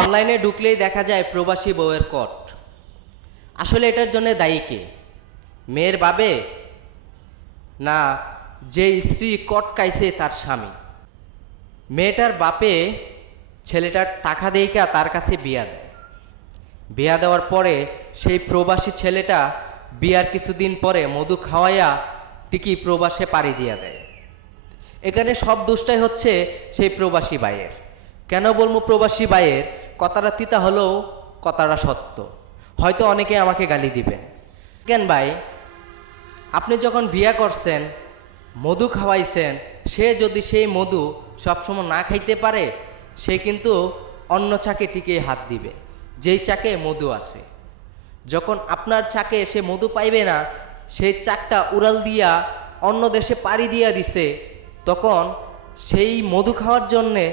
অনলাইনে ঢুকলেই দেখা যায় প্রবাসী বউয়ের কট। আসলে এটার জন্য দায়ী কে? মেয়ের বাবে, না যে স্ত্রী কট কাইছে তার স্বামী? মেয়েটার বাপে ছেলেটার টাকা দেইকা তার কাছে বিয়া দেয়। বিয়া দেওয়ার পরে সেই প্রবাসী ছেলেটা বিয়ার কিছুদিন পরে মধু খাওয়াইয়া ঠিকই প্রবাসে পাড়ি দিয়া দেয়। এখানে সব দোষটাই হচ্ছে সেই প্রবাসী ভাইয়ের। কেন বলবো প্রবাসী ভাইয়ের? কথাটা তিতা হলেও কথাটা সত্য। হয়তো অনেকে আমাকে গালি দিবেন, কেন ভাই আপনি যখন বিয়া করছেন, মধু খাওয়াইছেন, সে যদি সেই মধু সবসময় না খাইতে পারে, সে কিন্তু অন্য চাকে টিকে হাত দিবে যেই চাকে মধু আছে। যখন আপনার চাকে সে মধু পাইবে না, সেই চাকটা উড়াল দিয়া অন্য দেশে পাড়ি দিয়া দিছে, তখন সেই মধু খাওয়ার জন্যে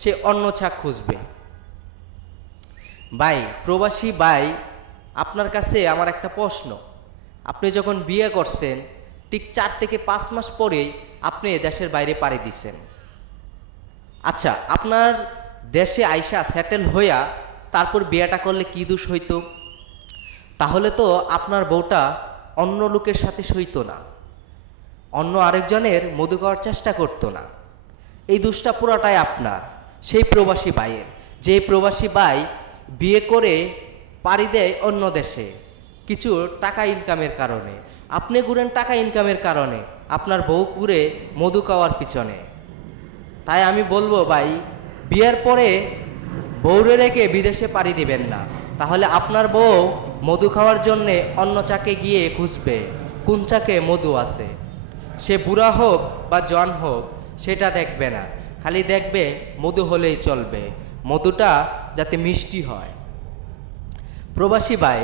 সে অন্য চাক খুঁজবে। ভাই, প্রবাসী ভাই, আপনার কাছে আমার একটা প্রশ্ন। আপনি যখন বিয়ে করছেন, ঠিক 4 থেকে 5 মাস পরেই আপনি দেশের বাইরে পাড়ি দিছেন। আচ্ছা, আপনার দেশে আইসা সেটেল হইয়া তারপর বিয়েটা করলে কি দোষ হইতো? তাহলে তো আপনার বউটা অন্য লোকের সাথে সইতো না, অন্য আরেকজনের মধু খাওয়ার চেষ্টা করতো না। এই দোষটা পুরোটাই আপনার, সেই প্রবাসী ভাইয়ের। যে প্রবাসী ভাই বিয়ে করে পাড়ি দেয় অন্য দেশে কিছু টাকা ইনকামের কারণে, আপনি ঘুরেন টাকা ইনকামের কারণে, আপনার বউ ঘুরে মধু খাওয়ার পিছনে। তাই আমি বলবো ভাই, বিয়ের পরে বউরে রেখে বিদেশে পাড়ি দিবেন না। তাহলে আপনার বউ মধু খাওয়ার জন্যে অন্য চাকে গিয়ে খুঁজবে কোন চাকে মধু আছে। সে বুড়া হোক বা জওয়ান হোক সেটা দেখবে না, খালি দেখবে মধু হলেই চলবে, মধুটা যাতে মিষ্টি হয়। প্রবাসী ভাই,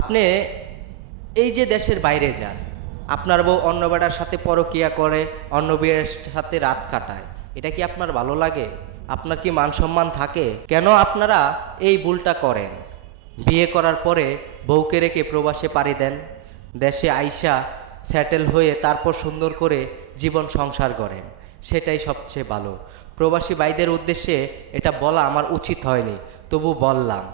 আপনি এই যে দেশের বাইরে যান, আপনার বউ অন্য বেটার সাথে পরকিয়া করে, অন্য বিয়ের সাথে রাত কাটায়, এটা কি আপনার ভালো লাগে? আপনার কি মান সম্মান থাকে? কেন আপনারা এই ভুলটা করেন? বিয়ে করার পরে বউকে রেখে প্রবাসে পাড়ি দেন, দেশে আইসা সেটেল হয়ে তারপর সুন্দর করে জীবন সংসার করেন, সেটাই সবচেয়ে ভালো। প্রবাসী ভাইদের উদ্দেশ্যে এটা বলা আমার উচিত হয়নি, তবু বললাম।